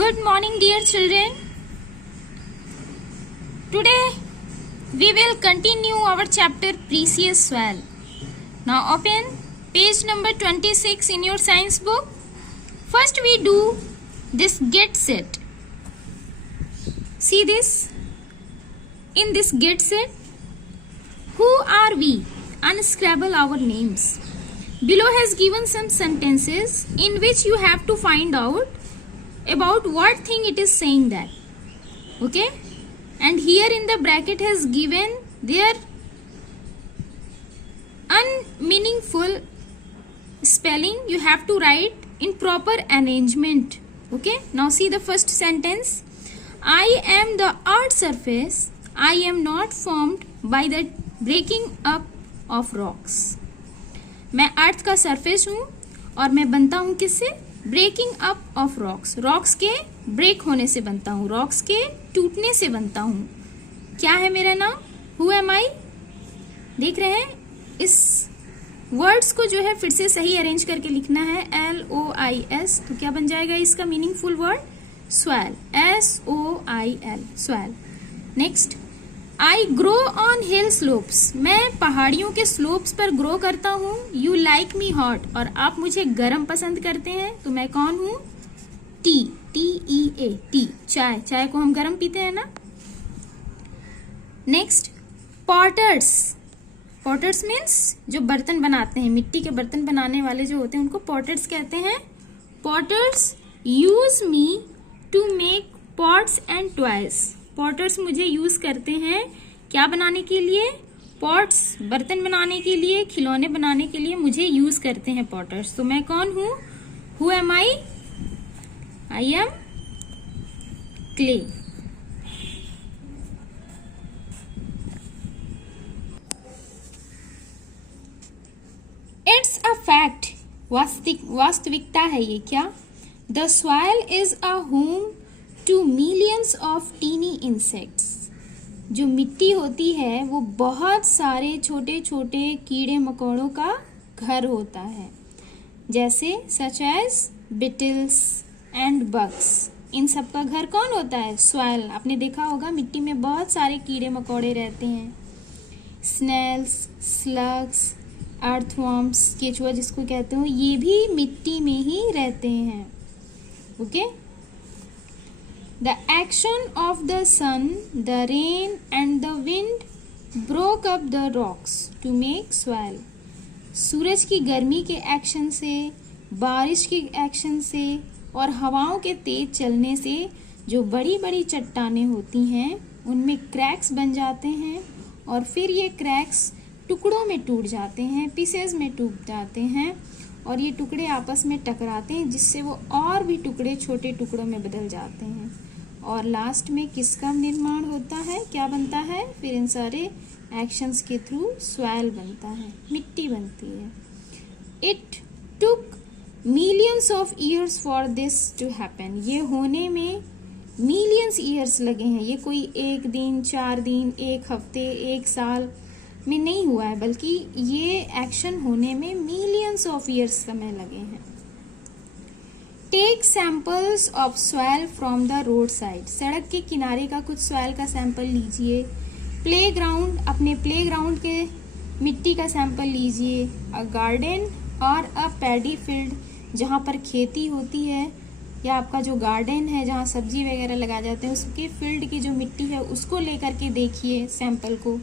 Good morning, dear children. Today we will continue our chapter Precious Soil. Now open page number 26 in your science book. First we do this get set. See this? In this get set, who are we? Unscrabble our names. Below has given some sentences in which you have to find out about what thing it is saying that. Okay? And here in the bracket has given their unmeaningful spelling. You have to write in proper arrangement. Okay? Now see the first sentence. I am the earth surface. I am not formed by the breaking up of rocks. मैं अर्थ का surface हूँ और मैं बनता हूँ किससे? Breaking up of rocks. Rocks के break होने से बनता हूँ, रॉक्स के टूटने से बनता हूँ. क्या है मेरा नाम? हु एम आई? देख रहे हैं? इस वर्ड्स को जो है फिर से सही अरेंज करके लिखना है. LOIS. तो क्या बन जाएगा इसका meaningful word? Soil. SOIL. Soil. Next, I grow on hill slopes. मैं पहाड़ियों के स्लोप्स पर ग्रो करता हूँ. You like me hot. और आप मुझे गर्म पसंद करते हैं. तो मैं कौन हूँ? टी. TEA. टी. चाय. चाय को हम गर्म पीते हैं ना. Next, potter's. पॉटर्स मीन्स जो बर्तन बनाते हैं, मिट्टी के बर्तन बनाने वाले जो होते हैं उनको पॉटर्स कहते हैं. Potters use me to make pots and toys. Potters मुझे यूज करते हैं क्या बनाने के लिए? पॉट्स, बर्तन बनाने के लिए, खिलौने बनाने के लिए मुझे यूज करते हैं पॉटर्स. तो मैं कौन हूं? Who am I? I am clay. It's a fact. वास्तविकता है ये. क्या? The soil is a home to millions of tiny insects. जो मिट्टी होती है वो बहुत सारे छोटे छोटे कीड़े मकोड़ों का घर होता है. जैसे such as beetles and bugs. इन सब का घर कौन होता है? सॉइल. आपने देखा होगा मिट्टी में बहुत सारे कीड़े मकोड़े रहते हैं. स्नेल्स, स्लग्स, अर्थवर्म्स, केचुआ जिसको कहते हो, ये भी मिट्टी में ही रहते हैं. Okay? The action of the sun, the rain and the wind broke up the rocks to make soil. सूरज की गर्मी के एक्शन से, बारिश के एक्शन से और हवाओं के तेज चलने से जो बड़ी बड़ी चट्टानें होती हैं उनमें क्रैक्स बन जाते हैं और फिर ये क्रैक्स टुकड़ों में टूट जाते हैं, पीसेस में टूट जाते हैं और ये टुकड़े आपस में टकराते हैं जिससे वो और भी टुकड़े छोटे टुकड़ों में बदल जाते हैं. और लास्ट में किसका निर्माण होता है? क्या बनता है? फिर इन सारे एक्शंस के थ्रू सॉइल बनता है, मिट्टी बनती है. It took millions of years for this to happen. ये होने में मिलियंस ईयर्स लगे हैं. ये कोई एक दिन, 4 दिन, 1 हफ्ते, 1 साल में नहीं हुआ है, बल्कि ये एक्शन होने में मिलियंस ऑफ ईयर्स समय लगे हैं. Take samples of soil from the road side. सड़क के किनारे का कुछ सॉइल का सैंपल लीजिए. प्लेग्राउंड, अपने प्लेग्राउंड के मिट्टी का सैंपल लीजिए. अ गार्डन और अ पैडी फील्ड, जहाँ पर खेती होती है या आपका जो गार्डन है जहाँ सब्जी वगैरह लगाए जाते हैं उसके फील्ड की जो मिट्टी है उसको लेकर के देखिए सैंपल को.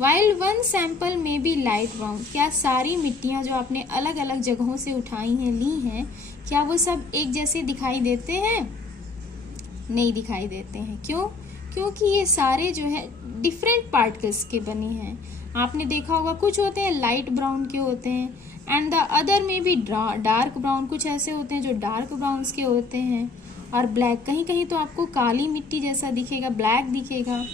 वाइल वन सैंपल में बी लाइट ब्राउन. क्या सारी मिट्टियाँ जो आपने अलग अलग जगहों से उठाई हैं, ली हैं, क्या वो सब एक जैसे दिखाई देते हैं? नहीं दिखाई देते हैं. क्यों? क्योंकि ये सारे जो है डिफरेंट पार्टिकल्स के बने हैं. आपने देखा होगा कुछ होते हैं लाइट ब्राउन के होते हैं एंड द अदर में भी डार्क ब्राउन. कुछ ऐसे होते हैं जो डार्क ब्राउन्स के होते हैं और ब्लैक. कहीं कहीं तो आपको काली मिट्टी जैसा दिखेगा, ब्लैक दिखेगा.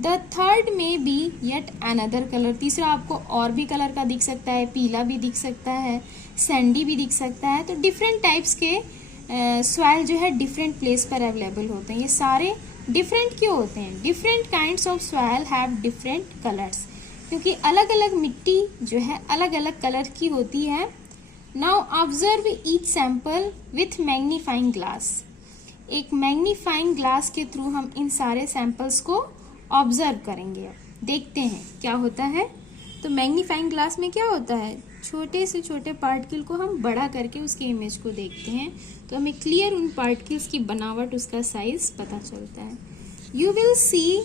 द थर्ड में बी येट अनदर कलर. तीसरा आपको और भी कलर का दिख सकता है, पीला भी दिख सकता है, सैंडी भी दिख सकता है. तो डिफरेंट टाइप्स के सॉइल जो है डिफरेंट प्लेस पर अवेलेबल होते हैं. ये सारे डिफरेंट क्यों होते हैं? Different kinds of soil have different colours. क्योंकि अलग अलग मिट्टी जो है अलग अलग कलर की होती है. Now observe each sample with magnifying glass. एक मैग्नीफाइंग ग्लास के थ्रू हम इन सारे सैंपल्स को ऑब्जर्व करेंगे। अब देखते हैं क्या होता है। तो मैग्नीफाइंग ग्लास में क्या होता है, छोटे से छोटे पार्टिकल को हम बड़ा करके उसके इमेज को देखते हैं, तो हमें क्लियर उन पार्टिकल्स की बनावट, उसका साइज पता चलता है। You will see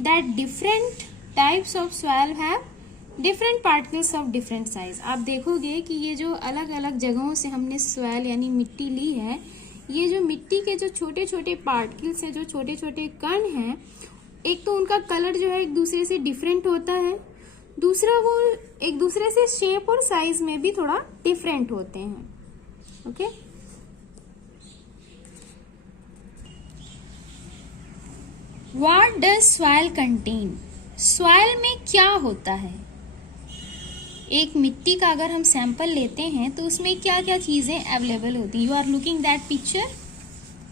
that different types of soil have different particles of different size. आप देखोगे कि ये जो अलग अलग जगहों से हमने सॉइल यानी मिट्टी ली है, ये जो मिट्टी के जो छोटे छोटे पार्टिकल्स हैं, जो छोटे छोटे कण हैं, एक तो उनका कलर जो है एक दूसरे से डिफरेंट होता है, दूसरा वो एक दूसरे से शेप और साइज में भी थोड़ा डिफरेंट होते हैं। Okay, what does soil contain? Soil में क्या होता है? एक मिट्टी का अगर हम सैंपल लेते हैं तो उसमें क्या क्या चीजें अवेलेबल होती हैं। You are looking that picture,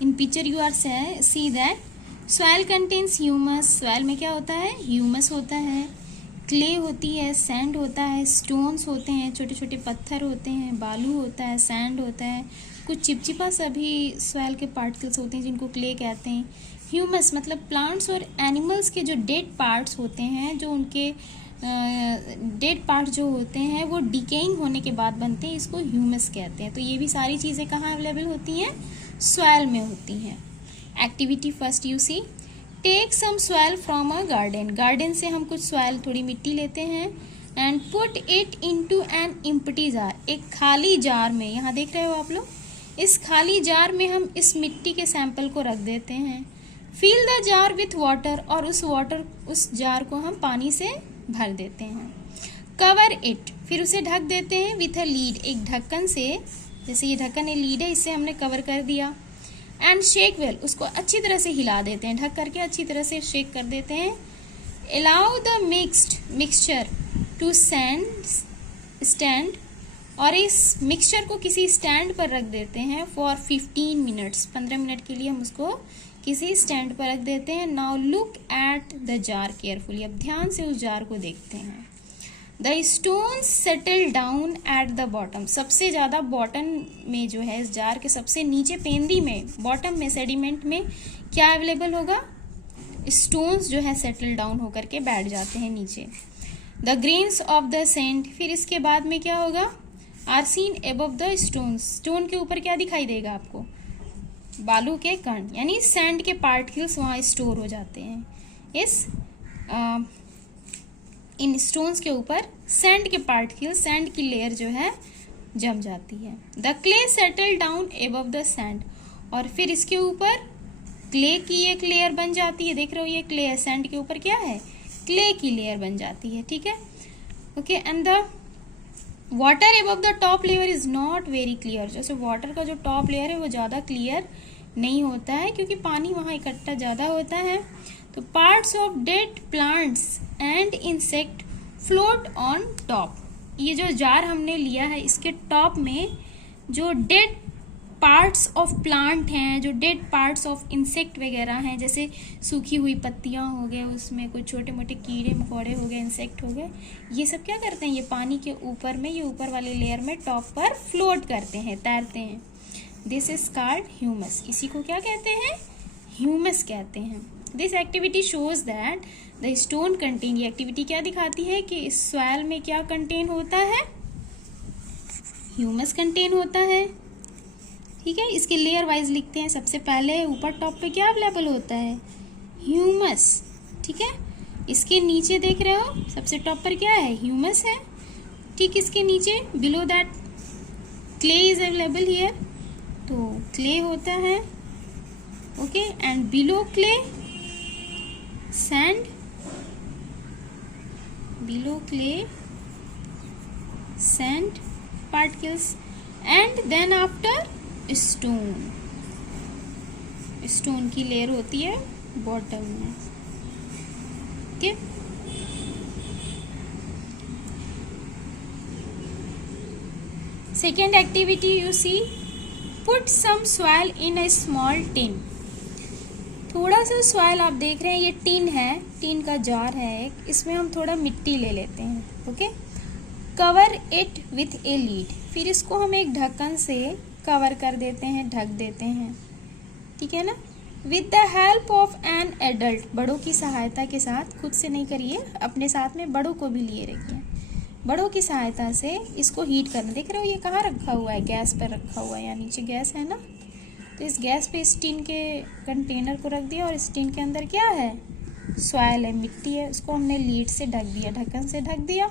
in picture you are see that soil contains humus. Soil में क्या होता है? ह्यूमस होता है, क्ले होती है, सैंड होता है, स्टोन्स होते हैं, छोटे छोटे पत्थर होते हैं, बालू होता है, सैंड होता है, कुछ चिपचिपा सभी सॉइल के पार्टिकल्स होते हैं जिनको क्ले कहते हैं। ह्यूमस मतलब प्लांट्स और एनिमल्स के जो डेड पार्ट्स होते हैं, जो उनके डेड पार्ट जो होते हैं वो डिकेइंग होने के बाद बनते हैं, इसको ह्यूमस कहते हैं। तो ये भी सारी चीज़ें कहाँ अवेलेबल होती हैं? सॉइल में होती हैं। Activity first you see, take some soil from a garden. Garden से हम कुछ सॉइल, थोड़ी मिट्टी लेते हैं and put it into an empty jar. एक खाली जार में, यहाँ देख रहे हो आप लोग, इस खाली जार में हम इस मिट्टी के सैंपल को रख देते हैं। Fill the jar with water, और उस जार को हम पानी से भर देते हैं। कवर इट, फिर उसे ढक देते हैं विथ अ लीड, एक ढक्कन से, जैसे ये ढक्कन लीड है, इससे हमने कवर कर दिया। एंड शेक वेल, उसको अच्छी तरह से हिला देते हैं, ढक करके अच्छी तरह से शेक कर देते हैं। Allow the mixture to stand, और इस मिक्सचर को किसी स्टैंड पर रख देते हैं फॉर 15 मिनट्स, 15 मिनट के लिए हम उसको किसी स्टैंड पर रख देते हैं। Now look at the jar carefully, अब ध्यान से उस जार को देखते हैं। The stone settle down at the bottom, सबसे ज़्यादा बॉटम में जो है, इस जार के सबसे नीचे पेंदी में, बॉटम में, सेडिमेंट में क्या अवेलेबल होगा? स्टोन्स जो है सेटल डाउन होकर के बैठ जाते हैं नीचे। The grains of the sand, फिर इसके बाद में क्या होगा? Are seen above the stones, stone के ऊपर क्या दिखाई देगा आपको? बालू के कण, यानी सैंड के पार्टिकल्स वहाँ स्टोर हो जाते हैं। इन स्टोन्स के ऊपर सैंड के पार्टिकल्स, सैंड की लेयर जो है जम जाती है। The clay settle down above the sand, और फिर इसके ऊपर क्ले की एक लेयर बन जाती है। देख रहे हो ये क्ले है, सैंड के ऊपर क्या है? क्ले की लेयर बन जाती है। ठीक है, okay. And the water above the top layer is not very clear, जैसे वाटर का जो टॉप लेयर है वो ज़्यादा क्लियर नहीं होता है क्योंकि पानी वहाँ इकट्ठा ज़्यादा होता है। तो parts of dead plants and insect float on top, ये जो जार हमने लिया है इसके टॉप में जो डेड पार्ट्स ऑफ प्लांट हैं, जो डेड पार्ट्स ऑफ इंसेक्ट वगैरह हैं, जैसे सूखी हुई पत्तियां हो गए, उसमें कुछ छोटे मोटे कीड़े मकोड़े हो गए, इंसेक्ट हो गए, ये सब क्या करते हैं? ये पानी के ऊपर में, ये ऊपर वाले लेयर में टॉप पर फ्लोट करते हैं, तैरते हैं। दिस इज कॉल्ड ह्यूमस, इसी को क्या कहते हैं? ह्यूमस कहते हैं। This activity shows that the stone contain, ये एक्टिविटी क्या दिखाती है कि इस सॉइल में क्या कंटेन होता है? ह्यूमस कंटेन होता है। ठीक है, इसके लेयर वाइज लिखते हैं। सबसे पहले ऊपर टॉप पे क्या अवेलेबल होता है? ह्यूमस। ठीक है, इसके नीचे देख रहे हो सबसे टॉप पर क्या है? ह्यूमस है। ठीक, इसके नीचे below that clay is available here, तो क्ले होता है। Okay, and below clay sand, below clay sand particles, and then after stone, stone की लेयर होती है बॉटम में। Okay, second activity you see, put some soil in a small tin. थोड़ा सा soil आप देख रहे हैं, ये टिन है, टिन का जार है एक, इसमें हम थोड़ा मिट्टी ले लेते हैं। Okay, cover it with a lead, फिर इसको हम एक ढक्कन से कवर कर देते हैं, ढक देते हैं। ठीक है ना। With the help of an adult, बड़ों की सहायता के साथ, खुद से नहीं करिए, अपने साथ में बड़ों को भी लिए रखिए। बड़ों की सहायता से इसको हीट करना। देख रहे हो ये कहाँ रखा हुआ है, गैस पर रखा हुआ है, यहाँ नीचे गैस है ना। तो इस गैस पे इस टीन के कंटेनर को रख दिया और इस टीन के अंदर क्या है, सॉइल है, मिट्टी है। उसको हमने लीड से ढक दिया, ढक्कन से ढक दिया।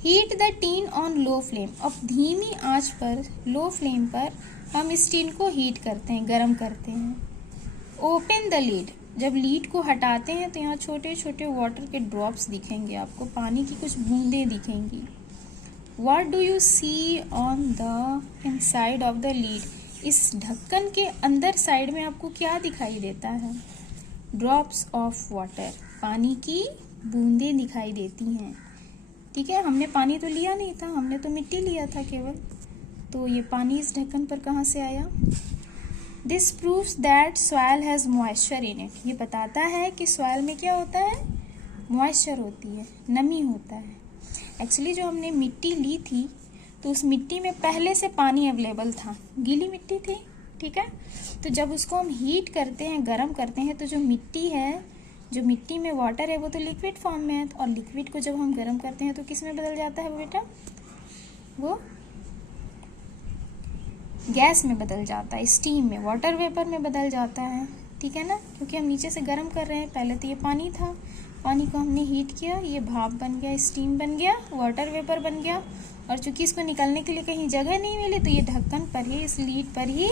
Heat the tin on low flame, अब धीमी आंच पर, लो फ्लेम पर हम इस टीन को हीट करते हैं, गर्म करते हैं। ओपन द लीड, जब लीड को हटाते हैं तो यहाँ छोटे छोटे वाटर के ड्रॉप्स दिखेंगे आपको, पानी की कुछ बूंदें दिखेंगी। What do you see on the inside of the lid, इस ढक्कन के अंदर साइड में आपको क्या दिखाई देता है, ड्रॉप्स ऑफ वाटर, पानी की बूंदें दिखाई देती हैं। ठीक है, हमने पानी तो लिया नहीं था, हमने तो मिट्टी लिया था केवल, तो ये पानी इस ढक्कन पर कहाँ से आया। This proves that soil has moisture in it, ये बताता है कि सॉइल में क्या होता है, मॉइस्चर होती है, नमी होता है। एक्चुअली जो हमने मिट्टी ली थी तो उस मिट्टी में पहले से पानी अवेलेबल था, गीली मिट्टी थी। ठीक है, तो जब उसको हम हीट करते हैं, गर्म करते हैं, तो जो मिट्टी है, जो मिट्टी में वाटर है वो तो लिक्विड फॉर्म में है, और लिक्विड को जब हम गर्म करते हैं तो किस में बदल जाता है वो बेटा, वो गैस में बदल जाता है, स्टीम में, वाटर वेपर में बदल जाता है। ठीक है ना, क्योंकि हम नीचे से गर्म कर रहे हैं। पहले तो ये पानी था, पानी को हमने हीट किया, ये भाप बन गया, स्टीम बन गया, वाटर वेपर बन गया। और चूंकि इसको निकलने के लिए कहीं जगह नहीं मिली तो ये ढक्कन पर ही, इस लीड पर ही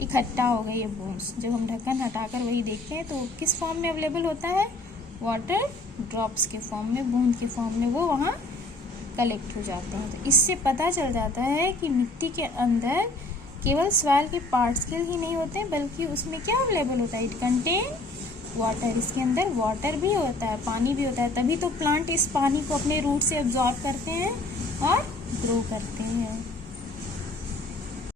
इकट्ठा हो गए ये बूंस। जब हम ढक्कन हटाकर वही देखते हैं तो किस फॉर्म में अवेलेबल होता है, वाटर ड्रॉप्स के फॉर्म में, बूंद के फॉर्म में वो वहाँ कलेक्ट हो जाते हैं। तो इससे पता चल जाता है कि मिट्टी के अंदर केवल सॉइल के पार्टिकल ही नहीं होते, बल्कि उसमें क्या अवेलेबल होता है, इट कंटेन वाटर, इसके अंदर वाटर भी होता है, पानी भी होता है। तभी तो प्लांट इस पानी को अपने रूट से एब्जॉर्ब करते हैं और ग्रो करते हैं।